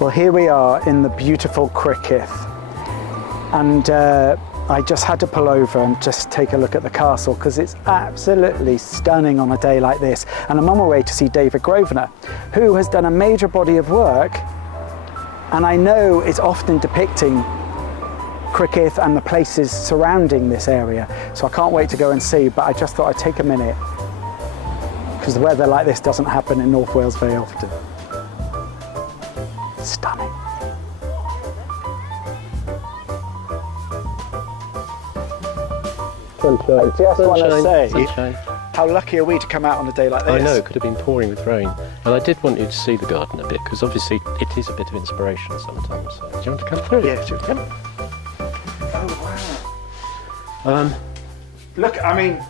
Well, here we are in the beautiful Criccieth, and I just had to pull over and just take a look at the castle because it's absolutely stunning on a day like this. And I'm on my way to see David Grosvenor, who has done a major body of work, and I know it's often depicting Criccieth and the places surrounding this area, so I can't wait to go and see, but I just thought I'd take a minute because the weather like this doesn't happen in North Wales very often. Stunning. Sunshine. I just want to say, sunshine. How lucky are we to come out on a day like this? I know, it could have been pouring with rain. And I did want you to see the garden a bit, because obviously it is a bit of inspiration sometimes. So, do you want to come through? Yeah, sure. Come. Oh, wow. Um, Look, I mean,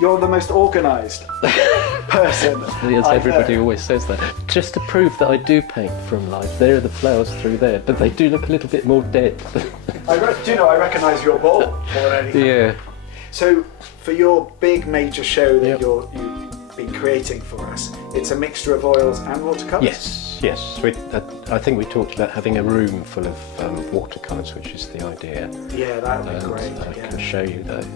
you're the most organised person. Yes, I everybody know. always says that. Just to prove that I do paint from life, there are the flowers through there, but they do look a little bit more dead. Do you know, I recognise your ball more than anything. Yeah. So, for your big major show that Yep. you've been creating for us, it's a mixture of oils and watercolours? Yes, yes. I think we talked about having a room full of watercolours, which is the idea. Yeah, that would be great. I Yeah. can show you those.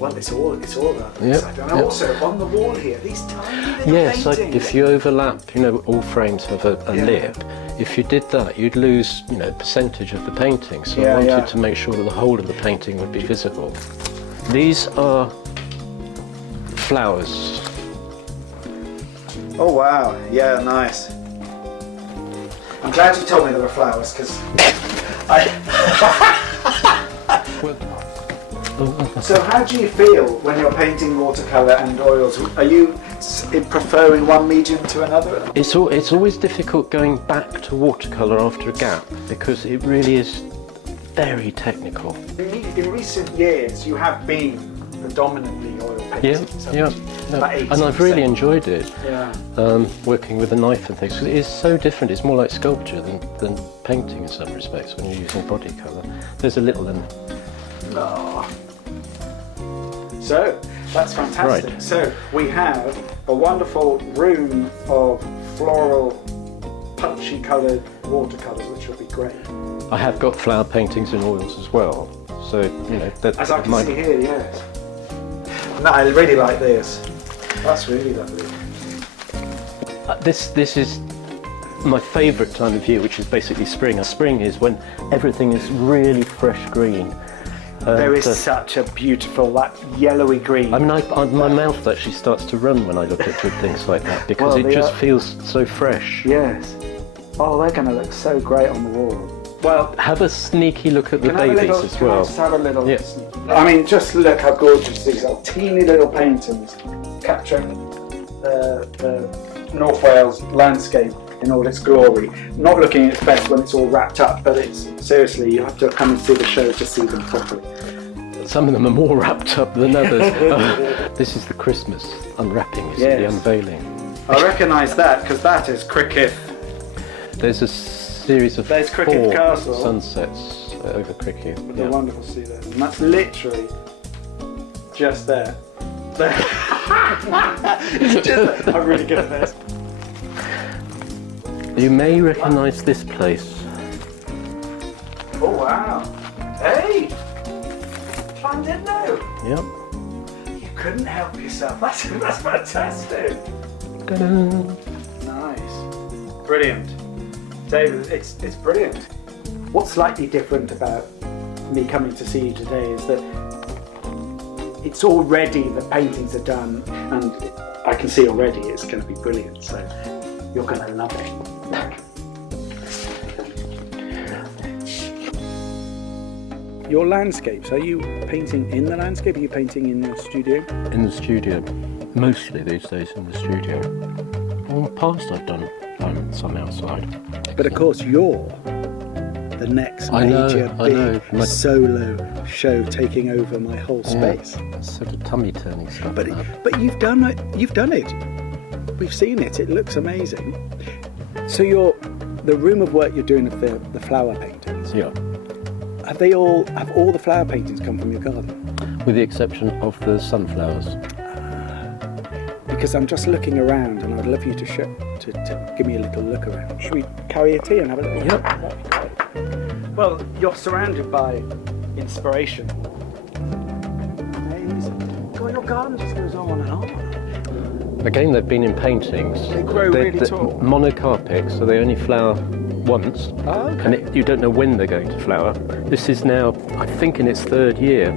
Well, it's all about Yep, exciting. And yep. also, on the wall here, these tiny little Yes, paintings. if you overlap, all frames have a Yeah. lip. If you did that, you'd lose, percentage of the painting. So Yeah, I wanted yeah. to make sure that the whole of the painting would be visible. These are flowers. Oh wow, yeah, nice. I'm glad you told me there were flowers, because So how do you feel when you're painting watercolour and oils? Are you preferring one medium to another? It's always difficult going back to watercolour after a gap, because it really is very technical. In recent years, you have been predominantly oil painting. Yeah. No, About and I've 80%. really enjoyed it. Yeah. Working with a knife and things, 'cause it is so different. It's more like sculpture than painting in some respects when you're using body colour. There's a little in. Oh. So, that's fantastic. Right. So, we have a wonderful room of floral, punchy coloured watercolours, which will be great. I have got flower paintings and oils as well. So, that As I can might. see here, yes. No, I really like this. That's really lovely. This is my favourite time of year, which is basically spring. Spring is when everything is really fresh green. There is such a beautiful, that yellowy green. I mean, my mouth actually starts to run when I look at good things like that, because Well, it just feels so fresh. Yes. Oh, they're going to look so great on the wall. Well, Have a sneaky look at the can I have a babies little, as can I well. just have a little? Yeah. I mean, just look how gorgeous these are. Teeny little paintings capturing the North Wales landscape in all its glory. Not looking its best when it's all wrapped up, but it's seriously, you have to come and see the show to see them properly. Some of them are more wrapped up than others. This is the Christmas unwrapping, you see, the Yes. unveiling. I recognise that because that is Criccieth. There's a series of There's Criccieth 4 Castle. sunsets over Criccieth. With the wonderful sea there. And that's literally just there. I'm really good at this. You may recognise this place. Oh wow. Hey! Llandudno! Yep. You couldn't help yourself. That's fantastic. Ta-da. Nice. Brilliant. David, it's brilliant. What's slightly different about me coming to see you today is that it's already, the paintings are done, and I can see already it's going to be brilliant, so you're going to love it. Your landscapes, are you painting in the landscape? Are you painting in your studio? In the studio. Mostly these days in the studio. In the past I've done some outside. But of course you're the next I know, major I know. big solo show taking over my whole space. Yeah, sort of tummy turning stuff. But you've done it. You've done it. We've seen it. It looks amazing. So the room of work you're doing of the flower paintings. Yeah. Have all the flower paintings come from your garden? With the exception of the sunflowers. because I'm just looking around, and I'd love you to give me a little look around. Should we carry a tea and have a little look? That'd be great. Well, you're surrounded by inspiration. Amazing. God, your garden just goes on and on. Again, they've been in paintings. They grow really tall. Monocarpic, so they only flower once. Oh, okay. And you don't know when they're going to flower. This is now, I think, in its 3rd year.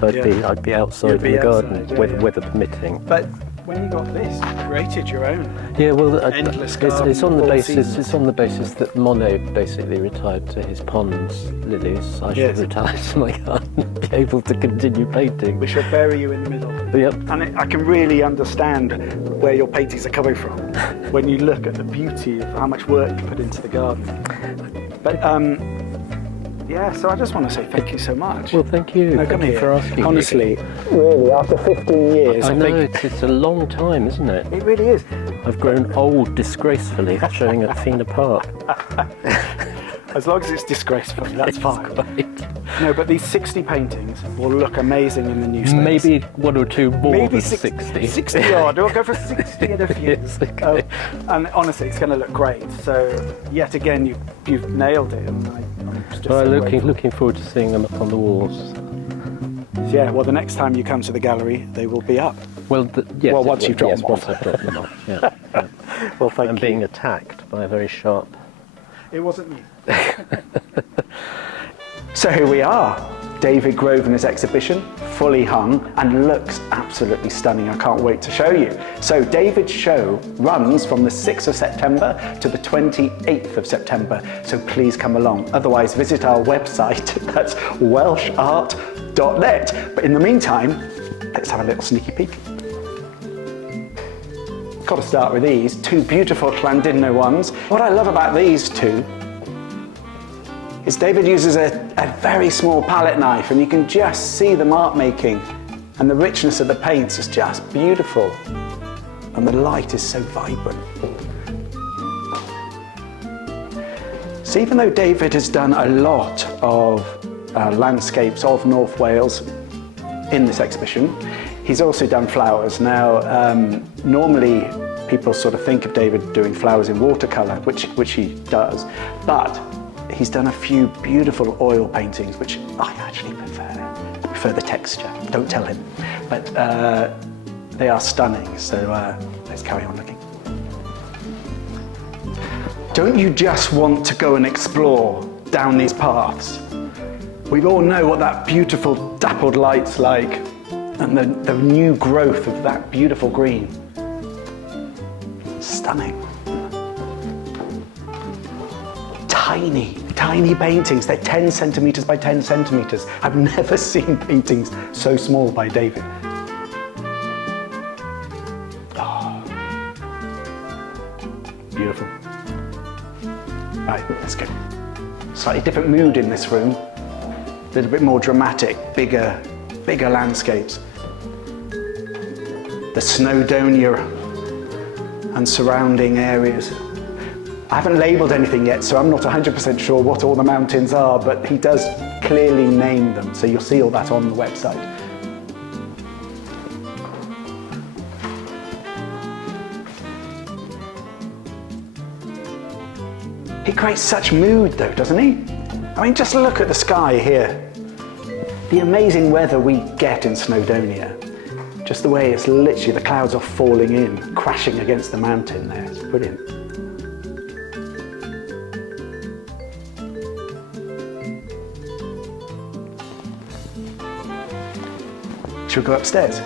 So I'd be outside in the garden, weather permitting. But when you got this, you created your own. Yeah, well, endless garden. it's on the basis. seasons. It's on the basis that Monet basically retired to his ponds, lilies. I should retire to my garden, and be able to continue painting. We shall bury you in the middle. Yep. And I can really understand where your paintings are coming from when you look at the beauty of how much work you put into the garden. But yeah, so I just want to say thank you so much. Well, thank you. No, Thank you for asking. Honestly, really, after 15 years, I know think it's a long time, isn't it? it really is. I've grown old disgracefully showing at Ffin y Parc. As long as it's disgraceful, that's fine. Right. No, but these 60 paintings will look amazing in the new space. Maybe 1 or 2 more Maybe than 60. 60 odd. We'll go for 60 in a few. Yes, okay. And honestly, it's going to look great. So, yet again, you've nailed it. And I'm just Well, so grateful. looking forward to seeing them up on the walls. Yeah, well, the next time you come to the gallery, they will be up. Well, yes. Well, once you've dropped them once off. I've dropped them off. Yeah. Well, thank I'm you. being attacked by a very sharp. It wasn't me. So here we are. David Grosvenor's exhibition, fully hung, and looks absolutely stunning. I can't wait to show you. So David's show runs from the 6th of September to the 28th of September. So please come along. Otherwise, visit our website. That's welshart.net. But in the meantime, let's have a little sneaky peek. Got to start with these 2 beautiful Llandudno ones. What I love about these 2 is David uses a very small palette knife, and you can just see the mark making, and the richness of the paints is just beautiful, and the light is so vibrant. So even though David has done a lot of landscapes of North Wales in this exhibition, he's also done flowers. Now, normally people sort of think of David doing flowers in watercolour, which he does, but he's done a few beautiful oil paintings, which I actually prefer. I prefer the texture. Don't tell him. But they are stunning, so let's carry on looking. Don't you just want to go and explore down these paths? We all know what that beautiful dappled light's like, and the new growth of that beautiful green. Stunning. Tiny paintings. They're 10 centimetres by 10 centimetres. I've never seen paintings so small by David. Oh. Beautiful. Right, let's go. Slightly different mood in this room. A little bit more dramatic, bigger landscapes. The Snowdonia and surrounding areas. I haven't labelled anything yet, so I'm not 100% sure what all the mountains are, but he does clearly name them, so you'll see all that on the website. He creates such mood though, doesn't he? I mean, just look at the sky here. The amazing weather we get in Snowdonia. Just the way it's literally, the clouds are falling in, crashing against the mountain there. It's brilliant. Should we go upstairs?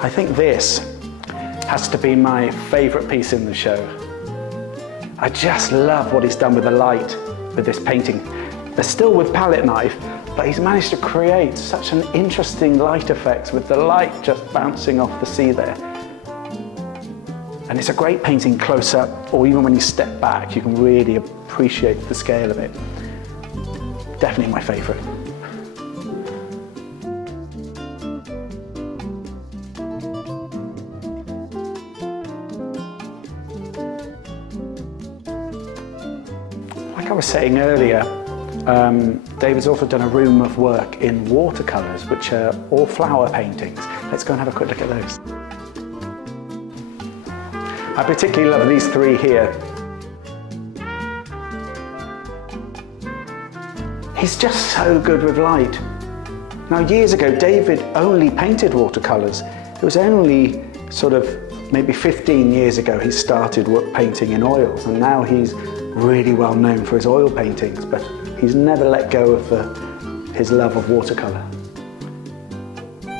I think this has to be my favourite piece in the show. I just love what he's done with the light with this painting. They're still with palette knife, but he's managed to create such an interesting light effects with the light just bouncing off the sea there. And it's a great painting close up, or even when you step back, you can really appreciate the scale of it. Definitely my favourite. Like I was saying earlier, David's also done a room of work in watercolours, which are all flower paintings. Let's go and have a quick look at those. I particularly love these three here. He's just so good with light. Now, years ago, David only painted watercolours. It was only sort of maybe 15 years ago he started painting in oils, and now he's really well known for his oil paintings, but he's never let go of his love of watercolour.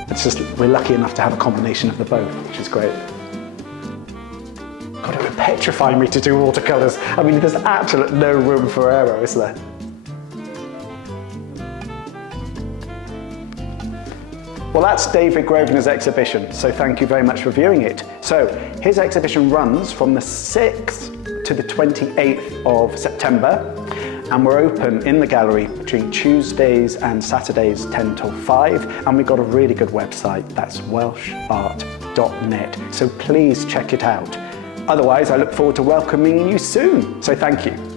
It's just, we're lucky enough to have a combination of the both, which is great. God, it would petrify me to do watercolours. I mean, there's absolutely no room for error, is there? Well, that's David Grosvenor's exhibition, so thank you very much for viewing it. So, his exhibition runs from the 6th to the 28th of September, and we're open in the gallery between Tuesdays and Saturdays 10 till 5, and we've got a really good website, that's welshart.net, so please check it out. Otherwise, I look forward to welcoming you soon, so thank you.